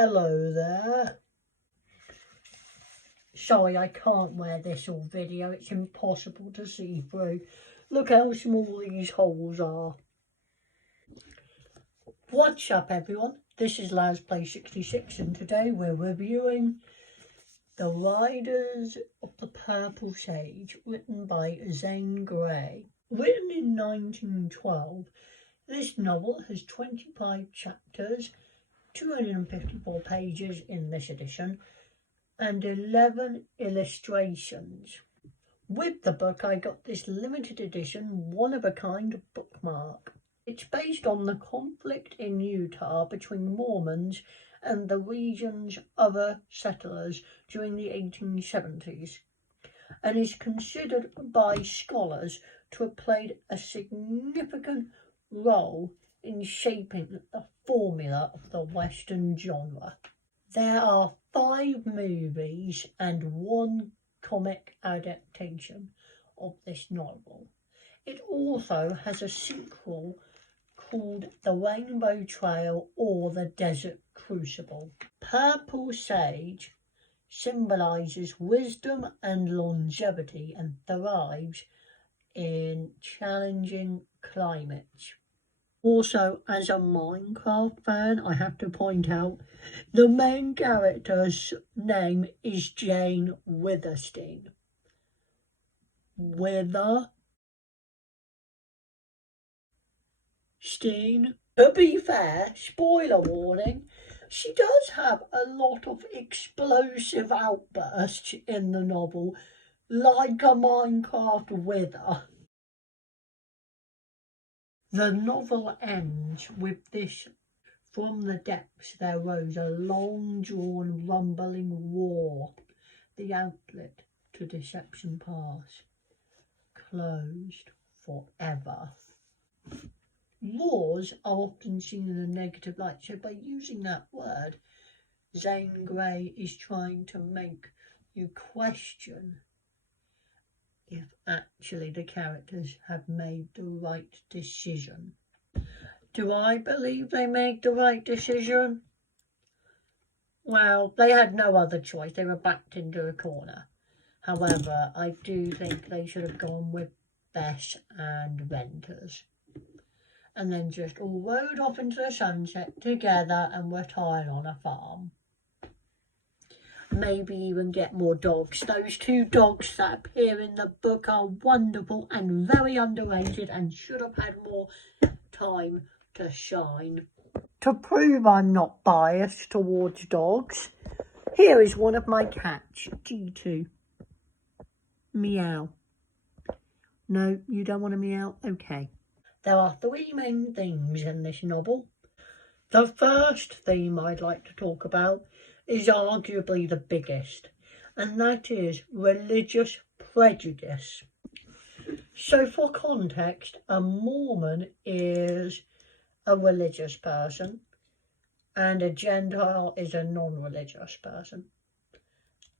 Hello there. Sorry, I can't wear this all video. It's impossible to see through. Look how small these holes are. What's up, everyone? This is Laz Play 66, and today we're reviewing The Riders of the Purple Sage, written by Zane Grey. Written in 1912, this novel has 25 chapters, 254 pages in this edition, and 11 illustrations. With the book, I got this limited edition, one-of-a-kind bookmark. It's based on the conflict in Utah between Mormons and the region's other settlers during the 1870s, and is considered by scholars to have played a significant role in shaping the formula of the Western genre. There are 5 movies and 1 comic adaptation of this novel. It also has a sequel called The Rainbow Trail or The Desert Crucible. Purple Sage symbolises wisdom and longevity and thrives in challenging climates. Also, as a Minecraft fan, I have to point out the main character's name is Jane Withersteen. To be fair, spoiler warning, she does have a lot of explosive outbursts in the novel, like a Minecraft wither. The novel ends with this: from the depths there rose a long-drawn, rumbling roar. The outlet to Deception Pass closed forever. Roars are often seen in a negative light, so by using that word, Zane Grey is trying to make you question if actually the characters have made the right decision. Do I believe they made the right decision? Well, they had no other choice. They were backed into a corner. However, I do think they should have gone with Bess and Venters, and then just all rode off into the sunset together and retired on a farm. Maybe even get more dogs. Those 2 dogs that appear in the book are wonderful and very underrated and should have had more time to shine. To prove I'm not biased towards dogs, here is one of my cats, G2. Meow. No, you don't want to meow? Okay. There are 3 main themes in this novel. The first theme I'd like to talk about is arguably the biggest, and that is religious prejudice. So for context, a Mormon is a religious person and a Gentile is a non-religious person.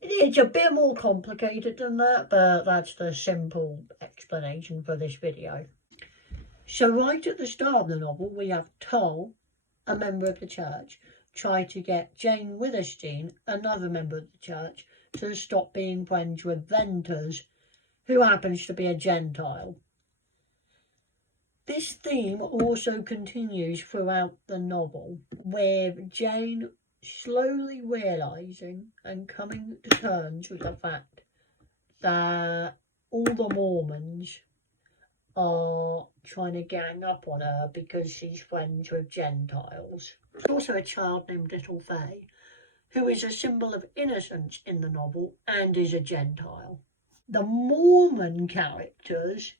It's a bit more complicated than that, but that's the simple explanation for this video. So right at the start of the novel, we have Tull, a member of the church, try to get Jane Withersteen, another member of the church, to stop being friends with Venters, who happens to be a Gentile. This theme also continues throughout the novel, with Jane slowly realising and coming to terms with the fact that all the Mormons are trying to gang up on her because she's friends with Gentiles. There's also a child named Little Faye, who is a symbol of innocence in the novel and is a Gentile. The Mormon characters,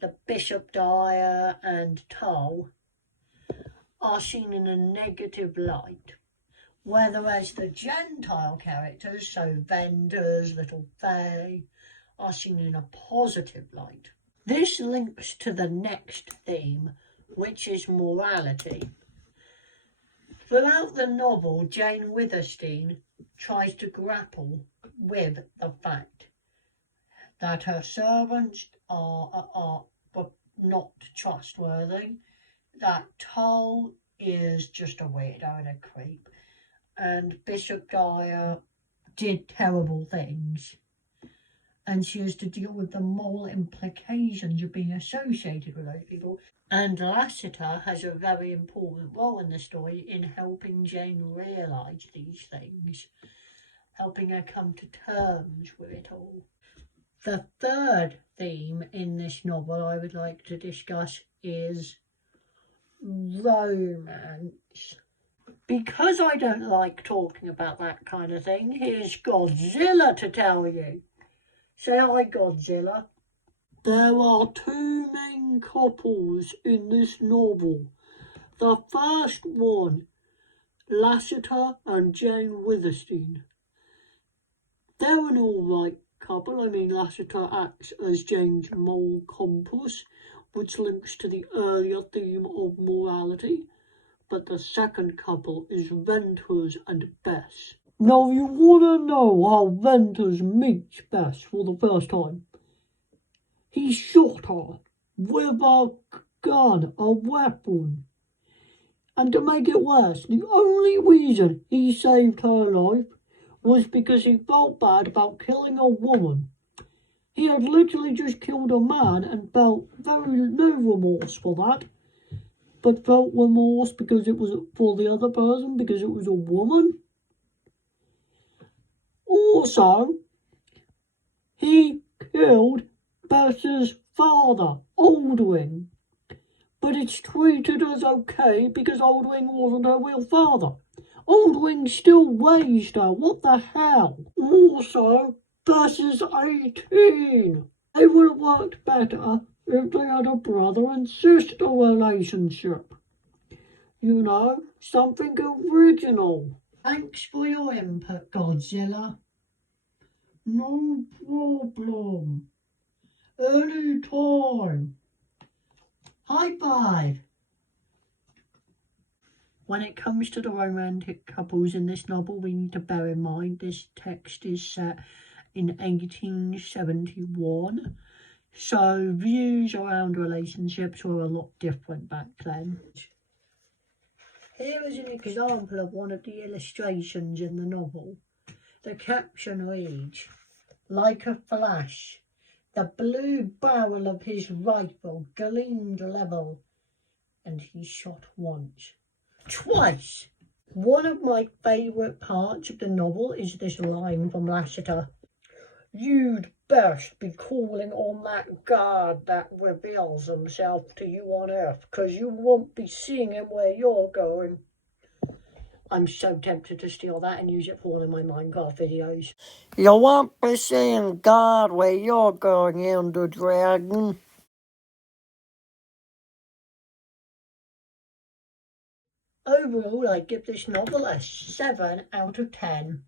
the Bishop Dyer and Tull, are seen in a negative light, whereas the Gentile characters, so Vendors, Little Faye, are seen in a positive light. This links to the next theme, which is morality. Throughout the novel, Jane Withersteen tries to grapple with the fact that her servants are not trustworthy, that Tull is just a weirdo and a creep, and Bishop Dyer did terrible things. And she has to deal with the moral implications of being associated with those people. And Lassiter has a very important role in the story in helping Jane realise these things, helping her come to terms with it all. The third theme in this novel I would like to discuss is romance. Because I don't like talking about that kind of thing, here's Godzilla to tell you. Say hi, Godzilla. There are two main couples in this novel. The first one, Lassiter and Jane Withersteen. They're an alright couple. I mean, Lassiter acts as Jane's moral compass, which links to the earlier theme of morality. But the second couple is Venters and Bess. Now you wanna know how Venters meets Bess for the first time? He shot her with a gun, a weapon. And to make it worse, the only reason he saved her life was because he felt bad about killing a woman. He had literally just killed a man and felt no remorse for that, but felt remorse because it was for the other person, because it was a woman. Also, he killed Bess's father, Oldwing, but it's treated as okay because Oldwing wasn't her real father. Oldwing still raised her, what the hell? Also, Bess is 18. It would have worked better if they had a brother and sister relationship. You know, something original. Thanks for your input, Godzilla. No problem. Anytime. High five. When it comes to the romantic couples in this novel, we need to bear in mind this text is set in 1871. So views around relationships were a lot different back then. Here is an example of one of the illustrations in the novel. The caption reads, "Like a flash, the blue barrel of his rifle gleamed level, and he shot once, twice." One of my favourite parts of the novel is this line from Lassiter. "You'd best be calling on that God that reveals himself to you on earth, 'cause you won't be seeing him where you're going." I'm so tempted to steal that and use it for one of my Minecraft videos. You won't be seeing God where you're going, Ender Dragon. Overall, I give this novel a 7 out of 10.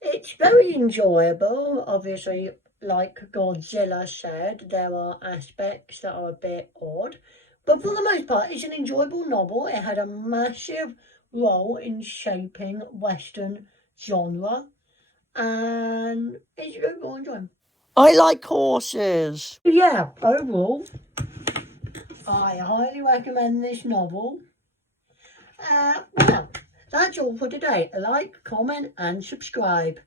It's very enjoyable. Obviously, like Godzilla said, there are aspects that are a bit odd. But for the most part, it's an enjoyable novel. It had a massive role in shaping Western genre. And it's very enjoyable. I like horses. Yeah, overall, I highly recommend this novel. Well, that's all for today. Like, comment and subscribe.